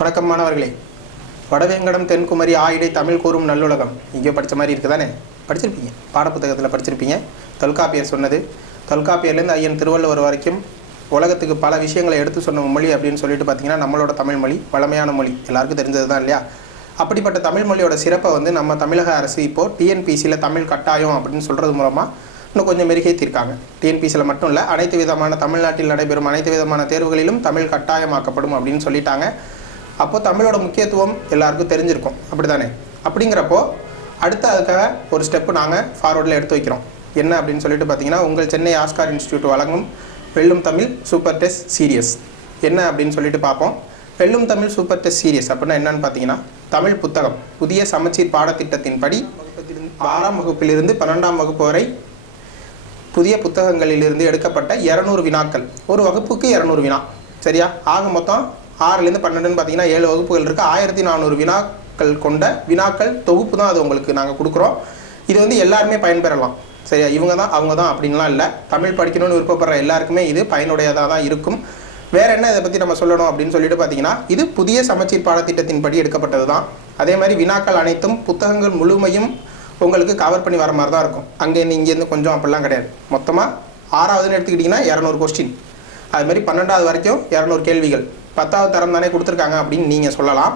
வணக்கம் மாணவர்களே. வடவேங்கடம் தென்குமரி ஆயிடை தமிழ் கூறும் நல்லுலகம் இங்கே படித்த மாதிரி இருக்குதானே? படிச்சிருப்பீங்க, பாடப்புத்தகத்தில் படிச்சிருப்பீங்க. தொல்காப்பியர் சொன்னது, தொல்காப்பியர்லேருந்து ஐயன் திருவள்ளுவர் வரைக்கும் உலகத்துக்கு பல விஷயங்களை எடுத்து சொன்ன மொழி அப்படின்னு சொல்லிட்டு பார்த்தீங்கன்னா நம்மளோட தமிழ் மொழி வளமையான மொழி, எல்லாருக்கும் தெரிஞ்சது தான் இல்லையா? அப்படிப்பட்ட தமிழ் மொழியோட சிறப்பை வந்து நம்ம தமிழக அரசு இப்போது டிஎன்பிசியில் தமிழ் கட்டாயம் அப்படின்னு சொல்கிறது மூலமாக இன்னும் கொஞ்சம் மெருகேற்றிருக்காங்க. டிஎன்பிசியில் மட்டும் இல்லை, அனைத்து விதமான தமிழ்நாட்டில் நடைபெறும் அனைத்து விதமான தேர்வுகளிலும் தமிழ் கட்டாயமாக்கப்படும் அப்படின்னு சொல்லிட்டாங்க. அப்போது தமிழோட முக்கியத்துவம் எல்லாருக்கும் தெரிஞ்சிருக்கும், அப்படி தானே? அப்படிங்கிறப்போ அடுத்து அதுக்காக ஒரு ஸ்டெப்பு நாங்கள் ஃபார்வர்டில் எடுத்து வைக்கிறோம். என்ன அப்படின்னு சொல்லிட்டு பார்த்தீங்கன்னா, உங்கள் சென்னை ஆஸ்கார் இன்ஸ்டியூட் வழங்கும் வெல்லும் தமிழ் சூப்பர் டெஸ்ட் சீரியஸ் என்ன அப்படின்னு சொல்லிட்டு பார்ப்போம். வெல்லும் தமிழ் சூப்பர் டெஸ்ட் சீரியஸ் அப்படின்னா என்னன்னு பார்த்தீங்கன்னா, தமிழ் புத்தகம் புதிய சமச்சீர் பாடத்திட்டத்தின்படி 6ஆம் வகுப்பிலிருந்து 12ஆம் வகுப்பு வரை புதிய புத்தகங்களிலிருந்து எடுக்கப்பட்ட 200 வினாக்கள். ஒரு வகுப்புக்கு 200 வினா, சரியா? ஆக மொத்தம் 6லேருந்து 12ன்னு பார்த்தீங்கன்னா 7 வகுப்புகள் இருக்குது. 1400 வினாக்கள் கொண்ட வினாக்கள் தொகுப்பு தான் அது உங்களுக்கு நாங்கள் கொடுக்குறோம். இது வந்து எல்லாருமே பயன்பெறலாம், சரியா? இவங்க தான் அவங்க தான் அப்படின்லாம் இல்லை. தமிழ் படிக்கணும்னு விருப்பப்படுற எல்லாருக்குமே இது பயனுடையதாக தான் இருக்கும். வேறு என்ன இதை பற்றி நம்ம சொல்லணும் அப்படின்னு சொல்லிட்டு பார்த்தீங்கன்னா, இது புதிய சமச்சீர் பாடத்திட்டத்தின்படி எடுக்கப்பட்டது தான். அதே மாதிரி வினாக்கள் அனைத்தும் புத்தகங்கள் முழுமையும் உங்களுக்கு கவர் பண்ணி வர மாதிரி தான் இருக்கும். அங்கேருந்து இங்கேருந்து கொஞ்சம் அப்படிலாம் கிடையாது. மொத்தமாக 6ஆவதுன்னு எடுத்துக்கிட்டிங்கன்னா 200 கொஸ்டின், அதுமாதிரி 12ஆவது வரைக்கும் 200 கேள்விகள். 10ஆவது தரம் தானே கொடுத்துருக்காங்க அப்படின்னு நீங்கள் சொல்லலாம்.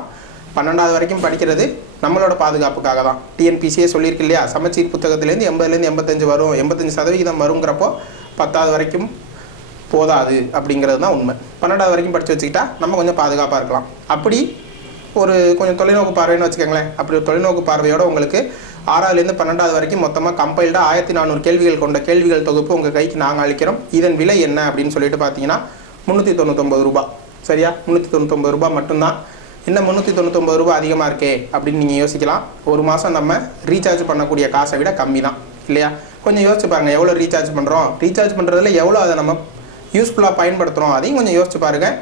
12ஆவது வரைக்கும் படிக்கிறது நம்மளோட பாதுகாப்புக்காக தான். டிஎன்பிசியே சொல்லியிருக்கு இல்லையா, சமச்சீர் புத்தகத்துலேருந்து 80லேருந்து 85 வரும், 85% வருங்கிறப்போ 10ஆவது வரைக்கும் போதாது அப்படிங்கிறது தான் உண்மை. 12ஆவது வரைக்கும் படித்து வச்சுக்கிட்டா நம்ம கொஞ்சம் பாதுகாப்பாக இருக்கலாம். அப்படி ஒரு கொஞ்சம் தொலைநோக்கு பார்வைன்னு வச்சுக்கோங்களேன். அப்படி ஒரு தொலைநோக்கு பார்வையோடு உங்களுக்கு 6ஆவதுலேருந்து 12ஆவது வரைக்கும் மொத்தமாக கம்பைல்டாக 1400 கேள்விகள் கொண்ட கேள்விகள் தொகுப்பு உங்கள் கைக்கு நாங்கள் அளிக்கிறோம். இதன் விலை என்ன அப்படின்னு சொல்லிட்டு பார்த்தீங்கன்னா 399 ரூபா, சரியா? 399 ரூபா மட்டும்தான். இன்னும் 399 ரூபா அதிகமாக இருக்கே அப்படின்னு நீங்கள் யோசிக்கலாம். ஒரு மாதம் நம்ம ரீசார்ஜ் பண்ணக்கூடிய காசை விட கம்மி தான் இல்லையா? கொஞ்சம் யோசிச்சு பாருங்கள், எவ்வளோ ரீசார்ஜ் பண்ணுறோம், ரீசார்ஜ் பண்ணுறதுல எவ்வளோ அதை நம்ம யூஸ்ஃபுல்லாக பயன்படுத்துகிறோம், அதையும் கொஞ்சம் யோசிச்சு பாருங்கள்.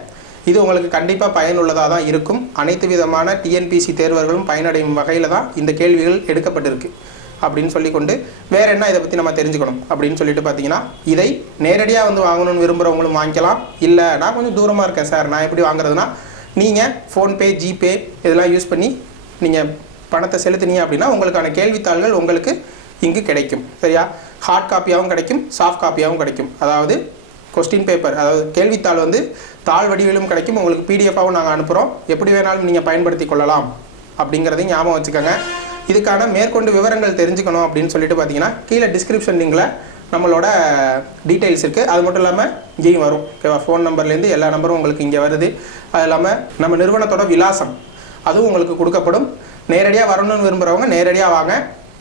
இது உங்களுக்கு கண்டிப்பாக பயனுள்ளதாக தான் இருக்கும். அனைத்து விதமான டிஎன்பிசி தேர்வர்களும் பயனடையும் வகையில் தான் இந்த கேள்விகள் எடுக்கப்பட்டிருக்கு அப்படின்னு சொல்லிக்கொண்டு, வேறு என்ன இதை பற்றி நம்ம தெரிஞ்சுக்கணும் அப்படின்னு சொல்லிட்டு பார்த்தீங்கன்னா, இதை நேரடியாக வந்து வாங்கணும்னு விரும்புகிறவங்களும் வாங்கிக்கலாம். இல்லை நான் கொஞ்சம் தூரமாக இருக்கேன் சார், நான் எப்படி வாங்குறதுனா, நீங்கள் ஃபோன்பே, ஜிபே இதெல்லாம் யூஸ் பண்ணி நீங்கள் பணத்தை செலுத்தினீங்க அப்படின்னா உங்களுக்கான கேள்வித்தாள்கள் உங்களுக்கு இங்கு கிடைக்கும், சரியா? ஹார்ட் காப்பியாகவும் கிடைக்கும், சாஃப்ட் காப்பியாகவும் கிடைக்கும். அதாவது கொஸ்டின் பேப்பர், அதாவது கேள்வித்தாள் வந்து தாள் வடிவிலும் கிடைக்கும், உங்களுக்கு பிடிஎஃபாகவும் நாங்கள் அனுப்புகிறோம். எப்படி வேணாலும் நீங்கள் பயன்படுத்தி கொள்ளலாம் அப்படிங்கிறதையும் ஞாபகம் வச்சுக்கோங்க. இதுக்கான மேற்கொண்டு விவரங்கள் தெரிஞ்சுக்கணும் அப்படின்னு சொல்லிட்டு பார்த்தீங்கன்னா, கீழே டிஸ்கிரிப்ஷன் லிங்கில் நம்மளோட டீட்டெயில்ஸ் இருக்குது. அது மட்டும் இல்லாமல் இங்கேயும் வரும், ஓகேவா? ஃபோன் நம்பர்லேருந்து எல்லா நம்பரும் உங்களுக்கு இங்கே வருது. அது இல்லாமல் நம்ம நிறுவனத்தோட விலாசம் அதுவும் உங்களுக்கு கொடுக்கப்படும். நேரடியாக வரணும்னு விரும்புகிறவங்க நேரடியாக வாங்க.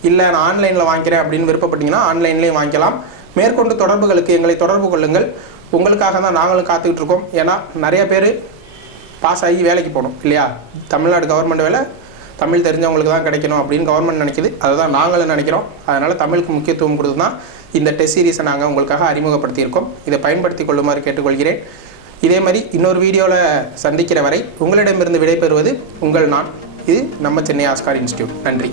இல்லை நான் ஆன்லைனில் வாங்கிக்கிறேன் அப்படின்னு விருப்பப்பட்டீங்கன்னா ஆன்லைன்லேயும் வாங்கிக்கலாம். மேற்கொண்டு தொடர்புகளுக்கு எங்களை தொடர்பு கொள்ளுங்கள். உங்களுக்காக தான் நாங்களும் காத்துக்கிட்டு இருக்கோம். ஏன்னா நிறைய பேர் பாஸ் ஆகி வேலைக்கு போகணும் இல்லையா? தமிழ்நாடு கவர்மெண்ட் வேலை தமிழ் தெரிஞ்சவங்களுக்கு தான் கிடைக்கணும் அப்படின்னு கவர்மெண்ட் நினைக்கிது. அதுதான் நாங்களும் நினைக்கிறோம். அதனால் தமிழுக்கு முக்கியத்துவம் கொடுத்து தான் இந்த டெஸ்ட் சீரீஸை நாங்கள் உங்களுக்காக அறிமுகப்படுத்தியிருக்கோம். இதை பயன்படுத்தி கொள்ளுமாறு கேட்டுக்கொள்கிறேன். இதே மாதிரி இன்னொரு வீடியோவில் சந்திக்கிற வரை உங்களிடமிருந்து விடைபெறுவது உங்கள் நான். இது நம்ம சென்னை ஆஸ்கார் இன்ஸ்டியூட். நன்றி.